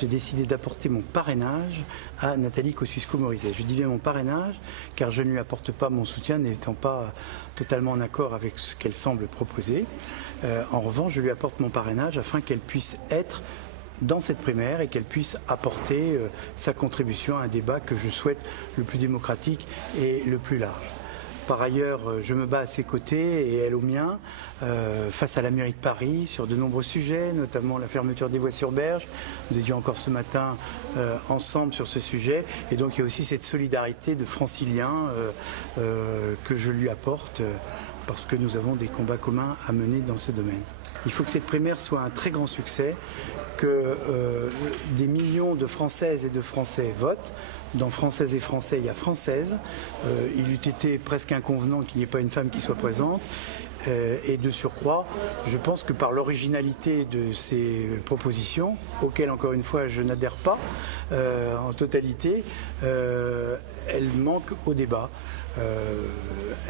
j'ai décidé d'apporter mon parrainage à Nathalie Kosciusko-Morizet. Je dis bien mon parrainage, car je ne lui apporte pas mon soutien, n'étant pas totalement en accord avec ce qu'elle semble proposer. En revanche, je lui apporte mon parrainage afin qu'elle puisse être dans cette primaire et qu'elle puisse apporter sa contribution à un débat que je souhaite le plus démocratique et le plus large. Par ailleurs, je me bats à ses côtés et elle au mien face à la mairie de Paris sur de nombreux sujets, notamment la fermeture des voies sur berge. Nous étions encore ce matin ensemble sur ce sujet. Et donc il y a aussi cette solidarité de franciliens que je lui apporte parce que nous avons des combats communs à mener dans ce domaine. Il faut que cette primaire soit un très grand succès, que des millions de Françaises et de Français votent. Dans Françaises et Français, il y a Françaises. Il eût été presque inconvenant qu'il n'y ait pas une femme qui soit présente. Et de surcroît, je pense que par l'originalité de ces propositions, auxquelles encore une fois je n'adhère pas en totalité, elles manquent au débat.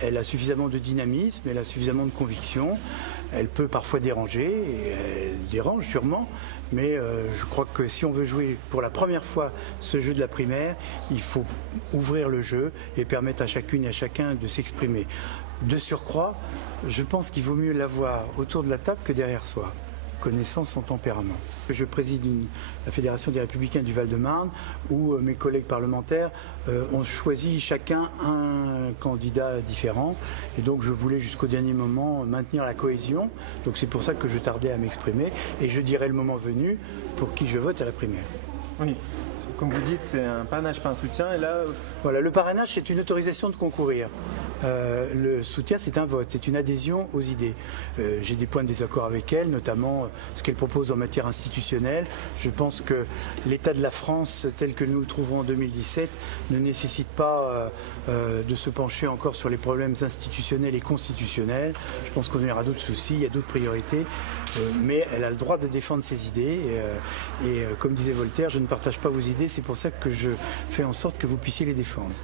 Elle a suffisamment de dynamisme, elle a suffisamment de conviction, elle peut parfois déranger, et elle dérange sûrement, mais je crois que si on veut jouer pour la première fois ce jeu de la primaire, il faut ouvrir le jeu et permettre à chacune et à chacun de s'exprimer. De surcroît, je pense qu'il vaut mieux l'avoir autour de la table que derrière soi, connaissant son tempérament. Je préside la Fédération des Républicains du Val-de-Marne où mes collègues parlementaires ont choisi chacun un candidat différent et donc je voulais jusqu'au dernier moment maintenir la cohésion. Donc c'est pour ça que je tardais à m'exprimer et je dirai le moment venu pour qui je vote à la primaire. Oui. Comme vous dites, c'est un parrainage, pas un soutien. Et là... Voilà, le parrainage, c'est une autorisation de concourir. Le soutien, c'est un vote, c'est une adhésion aux idées. J'ai des points de désaccord avec elle, notamment ce qu'elle propose en matière institutionnelle. Je pense que l'état de la France, tel que nous le trouverons en 2017, ne nécessite pas de se pencher encore sur les problèmes institutionnels et constitutionnels. Je pense qu'on aura d'autres soucis, il y a d'autres priorités. Mais elle a le droit de défendre ses idées. Et comme disait Voltaire, je ne partage pas vos idées, c'est pour ça que je fais en sorte que vous puissiez les défendre.